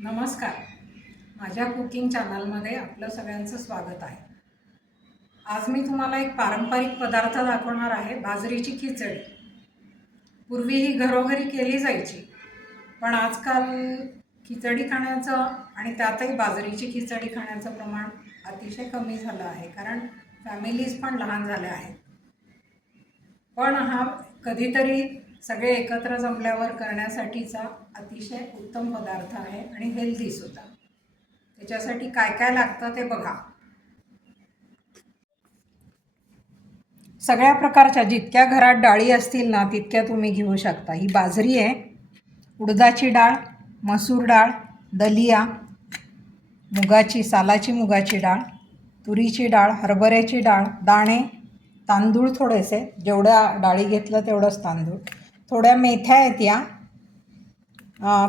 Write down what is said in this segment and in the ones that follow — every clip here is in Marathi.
नमस्कार. माझ्या कुकिंग चॅनलमध्ये आपलं सगळ्यांचं स्वागत आहे. आज मी तुम्हाला एक पारंपरिक पदार्थ दाखवणार आहे, बाजरीची खिचडी. पूर्वी ही घरोघरी केली जायची, पण आजकाल खिचडी खाण्याचं आणि त्यातही बाजरीची खिचडी खाण्याचं प्रमाण अतिशय कमी झालं आहे, कारण फॅमिलीज पण लहान झाल्या आहेत. पण हा कधीतरी सगळे एकत्र जमल्यावर करण्यासाठीचा अतिशय उत्तम पदार्थ आहे आणि हेल्दीसुद्धा. त्याच्यासाठी काय काय लागतं ते बघा. सगळ्या प्रकारच्या जितक्या घरात डाळी असतील ना तितक्या तुम्ही घेऊ शकता. ही बाजरी आहे, उडदाची डाळ, मसूर डाळ, दलिया, सालाची मुगाची डाळ, तुरीची डाळ, हरभऱ्याची डाळ, दाणे, तांदूळ थोडेसे, जेवढ्या डाळी घेतलं तेवढंच तांदूळ, थोड्या मेथ्या आहेत या,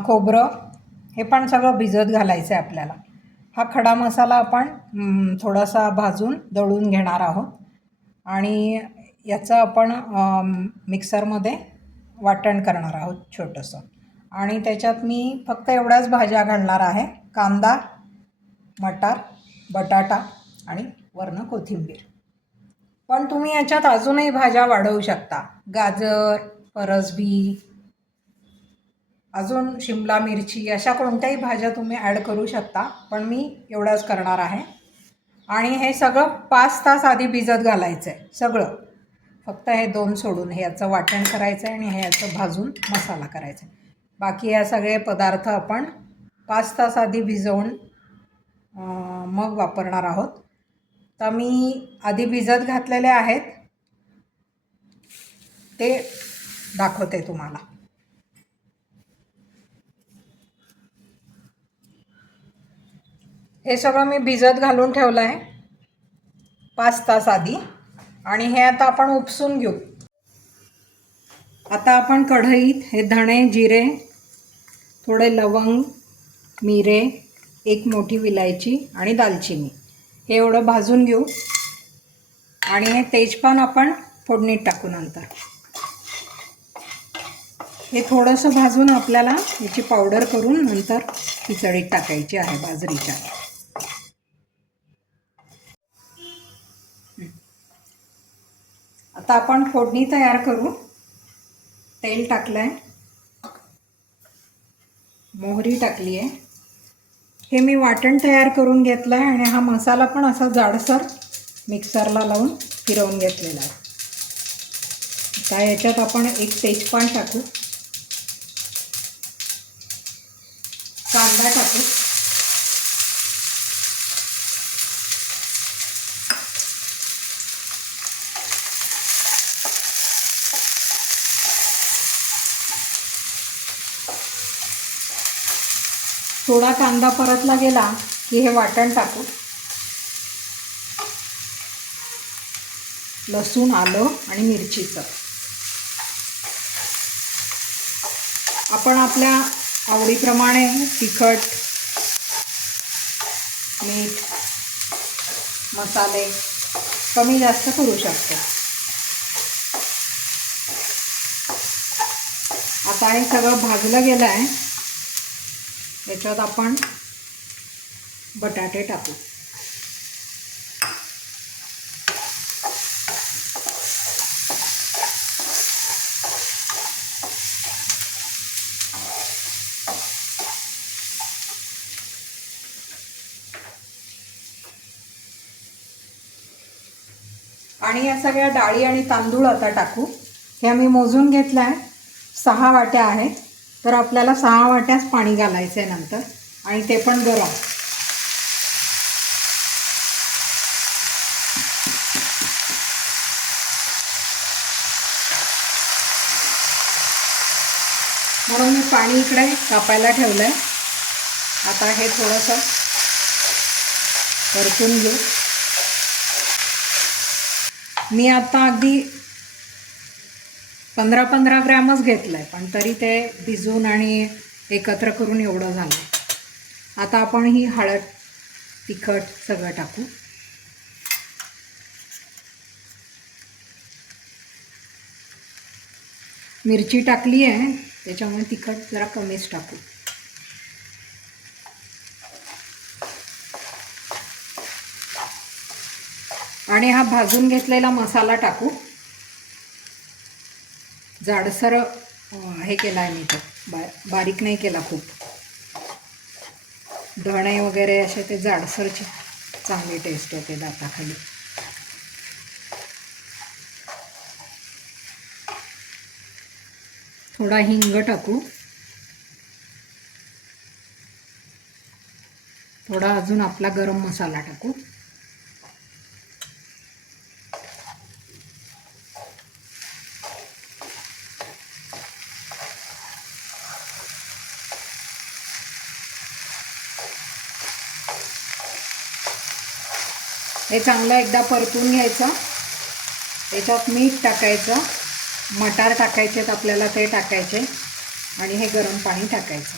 खोबरं, हे पण सगळं भिजत घालायचं आहे आपल्याला. हा खडा मसाला आपण थोडासा भाजून दळून घेणार आहोत आणि याचं आपण मिक्सरमध्ये वाटण करणार आहोत छोटंसं. आणि त्याच्यात मी फक्त एवढ्याच भाज्या घालणार आहे: कांदा, मटार, बटाटा आणि वरनं कोथिंबीर. पण तुम्ही याच्यात अजूनही भाज्या वाढवू शकता. गाजर, फरसबी, अजून शिमला मिरची, अशा कोणत्याही भाज्या तुम्ही ॲड करू शकता, पण मी एवढंच करणार आहे. आणि हे सगळं 5 तास आधी भिजत घालायचं आहे सगळं. फक्त हे 2 सोडून हे याचं वाटण करायचं आहे आणि हे याचं भाजून मसाला करायचा आहे. बाकी या सगळे पदार्थ आपण 5 तास आधी भिजवून मग वापरणार आहोत. तर मी आधी भिजत घातलेले आहेत ते दाखवते तुम्हाला. हे सगळं मी भिजत घालून ठेवलं आहे 5 तास आधी आणि हे आता आपण उपसून घेऊ. आता आपण कढईत हे धणे, जिरे, थोडे लवंग, मिरे, 1 मोठी विलायची आणि दालचिनी हे एवढं भाजून घेऊ. आणि हे तेजपान आपण फोडणीत टाकू. नंतर हे थोडंसं भाजून आपल्याला याची पावडर करून नंतर खिचडीत टाकायची आहे बाजरीच्या. आता आपण फोडणी तयार करू. तेल टाकलं आहे, मोहरी टाकली आहे, हे मी वाटण तयार करून घेतलं आहे आणि हा मसाला पण असा जाडसर मिक्सरला लावून फिरवून घेतलेला आहे. आता याच्यात आपण 1 तेजपान टाकू, कांदा टाकू, थोडा कांदा परतला गेला की हे वाटण टाकू. लसूण, आलं आणि मिरचीचं आपण आपल्या आवडीप्रमाणे तिखट, मीठ, मसाले कमी जास्त करू शकतो. आता हे सगळं भाजलं गेलं आहे, याच्यात आपण बटाटे टाकू. आणि या सगळ्या डाळी आणि तांदूळ आता टाकू. हे आम्ही मोजून घेतलं आहे, 6 वाट्या आहेत, तर आपल्याला 6 वाट्याच पाणी घालायचं आहे नंतर, आणि ते पण गरम. म्हणून मी पाणी इकडे तापायला ठेवलं आहे. आता हे थोडंसं परतून घेऊ. मी आता अगदी 15-15 ग्रॅमच घेतलं आहे, पण तरी ते भिजून आणि एकत्र करून एवढं झालं. आता आपण ही हळद, तिखट सगळं टाकू. मिरची टाकली आहे त्याच्यामुळे तिखट जरा कमीच टाकू. आणि हा भाजून घेतलेला मसाला टाकू. जाडसर हे केला आहे मी तो, बारीक नाही केला खूप. धणे वगैरे असे ते जाडसरची चांगली टेस्ट येते दाताखाली. थोडा हिंग टाकू. थोडा अजून आपला गरम मसाला टाकू. हे चांगलं एकदा परतून घ्यायचं. त्याच्यात मीठ टाकायचं, मटार टाकायचे आहेत आपल्याला ते टाकायचे आणि हे गरम पाणी टाकायचं.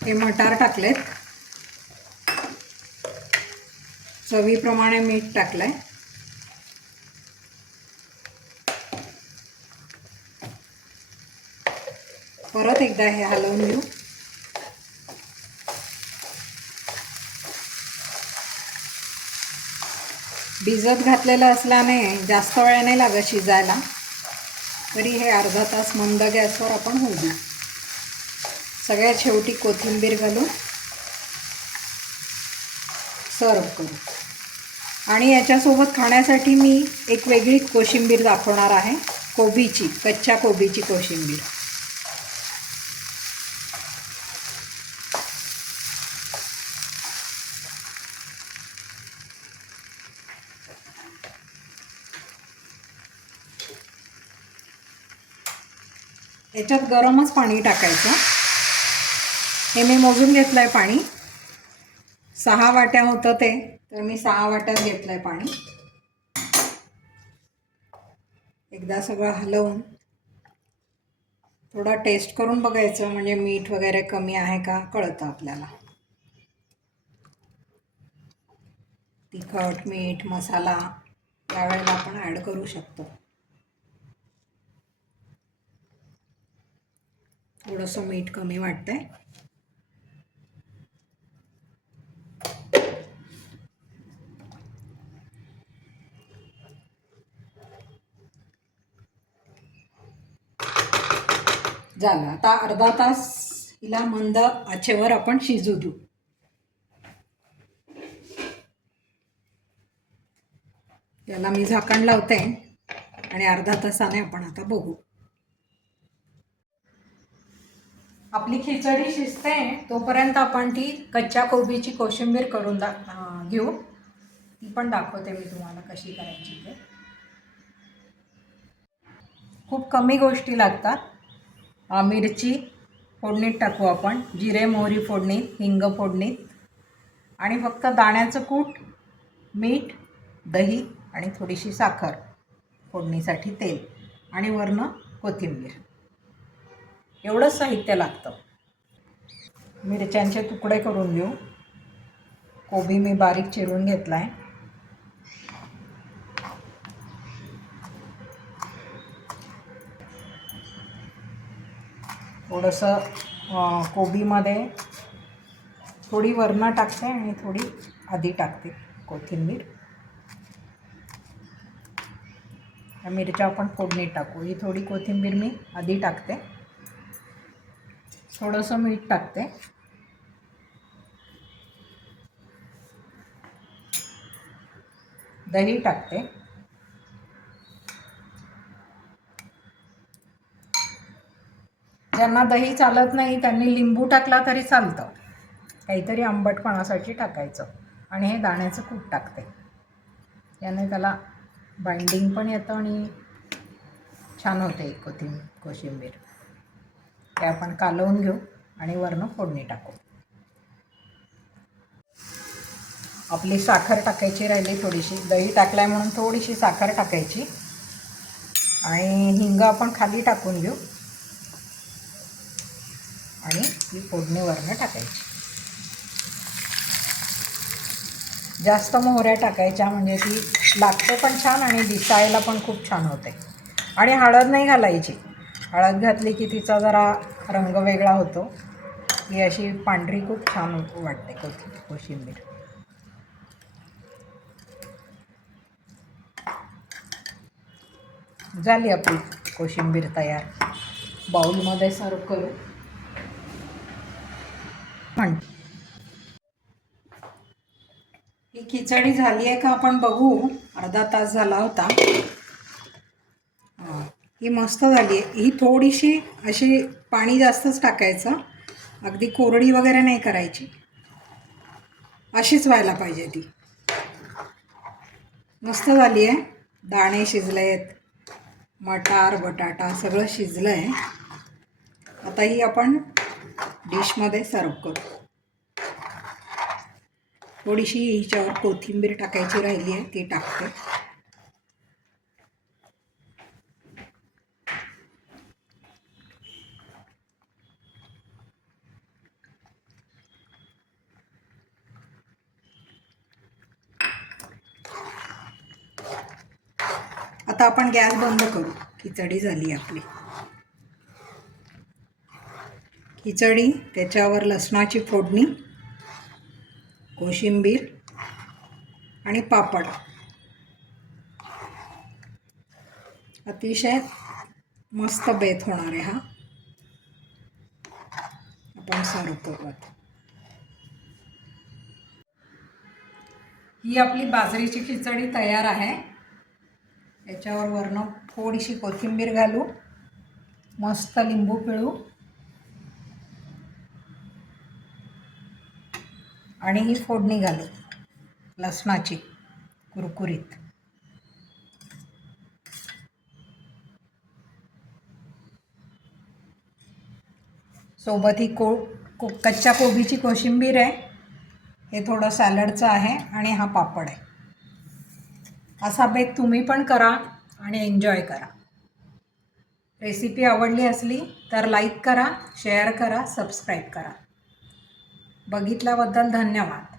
हे मटार टाकलेत. चवीप्रमाणे मीठ टाकलंय. परत एकदा हे हलवून घेऊ. भिजत घातलेलं असल्याने जास्त वेळ नाही लागत शिजायला. तरी हे अर्धा तास मंद गॅसवर आपण होऊ देऊ. सगळ्यात शेवटी कोथिंबीर घालून सर्व करू. आणि याच्यासोबत खाण्यासाठी मी एक वेगळी कोशिंबीर दाखवणार आहे, कोबीची, कच्च्या कोबीची कोशिंबीर. याच्यात गरमच पाणी टाकायचं. हे मी मोजून घेतलं आहे पाणी. 6 वाट्या होतं ते, तर मी 6 वाट्यात घेतलं आहे पाणी. एकदा सगळं हलवून थोडा टेस्ट करून बघायचं, म्हणजे मीठ वगैरे कमी आहे का कळतं आपल्याला. तिखट, मीठ, मसाला यावेळेला आपण ॲड करू शकतो. थोडंसं मीठ कमी वाटतंय. झालं. आता अर्धा तास हिला मंद आचेवर आपण शिजू देऊ. याला मी झाकण लावते आणि अर्धा तासाने आपण आता बघू. आपली खिचडी शिजते तोपर्यंत आपण ती कच्च्या कोबीची कोशिंबीर करून घेऊ. ती पण दाखवते मी तुम्हाला कशी करायची ते. खूप कमी गोष्टी लागतात. मिरची फोडणीत टाकू आपण, जिरे मोहरी फोडणीत, हिंग फोडणीत, आणि फक्त दाण्याचं कूट, मीठ, दही आणि थोडीशी साखर, फोडणीसाठी तेल, आणि वरनं कोथिंबीर. एवढंच साहित्य लागतं. मिरच्यांचे तुकडे करून घेऊ. कोबी मी बारीक चिरून घेतला आहे. थोडंसं कोबीमध्ये थोडी वरनं टाकते आणि थोडी आधी टाकते कोथिंबीर. या मिरच्या आपण फोडणीत टाकू. ही थोडी कोथिंबीर मी आधी टाकते. थोडंसं मीठ टाकते. दही टाकते. ज्यांना दही चालत नाही त्यांनी लिंबू टाकला तरी चालतं. काहीतरी आंबटपणासाठी टाकायचं. आणि हे दाण्याचं कूट टाकते. याने त्याला बाइंडिंग पण येतं आणि छान होते कोशिंबीर. ते आपण कालवून घेऊ आणि वरनं फोडणी टाकू. आपली साखर टाकायची राहिली थोडीशी. दही टाकलाय म्हणून थोडीशी साखर टाकायची. आणि हिंग आपण खाली टाकून घेऊ आणि ती फोडणी वरनं टाकायची. जास्त मोहऱ्या टाकायच्या, म्हणजे ती लागते पण छान आणि दिसायला पण खूप छान होते. आणि हळद नाही घालायची. हळद घातली की तिचा जरा रंग वेगळा होतो. ही अशी पांढरी खूप छान वाटते कोशिंबीर. झाली आपली कोशिंबीर तयार. बाउलमध्ये सर्व करू. ही खिचडी झाली आहे का आपण बघू. अर्धा तास झाला होता. ही मस्त झाली आहे. ही थोडीशी अशी पाणी जास्तच टाकायचं, अगदी कोरडी वगैरे नाही करायची, अशीच व्हायला पाहिजे ती. मस्त झाली आहे. दाणे शिजले आहेत, मटार बटाटा सगळं शिजलं आहे. आता ही आपण डिशमध्ये सर्व करू. थोडीशी हिच्यावर कोथिंबीर टाकायची राहिली आहे, ती टाकते. आता आपण गॅस बंद करू. खिचडी झाली आपली. खिचडी, त्याच्यावर लसणाची फोडणी, कोशिंबीर आणि पापड. अतिशय मस्त बेत होणार आहे हा. आपण सर्व करू. ही आपली बाजरीची खिचडी तयार आहे. याच्यावर वरनं थोडीशी कोथिंबीर घालू, मस्त लिंबू पिळू आणि ही फोडणी घालू लसणाची कुरकुरीत. सोबत ही कच्च्या कोबीची कोशिंबीर आहे. हे थोडं सॅलडचं आहे आणि हा पापड आहे. असा बेत तुम्ही पण करा आणि एन्जॉय करा. रेसिपी आवडली असली तर लाईक करा, शेअर करा, सबस्क्राईब करा. बघितल्याबद्दल धन्यवाद.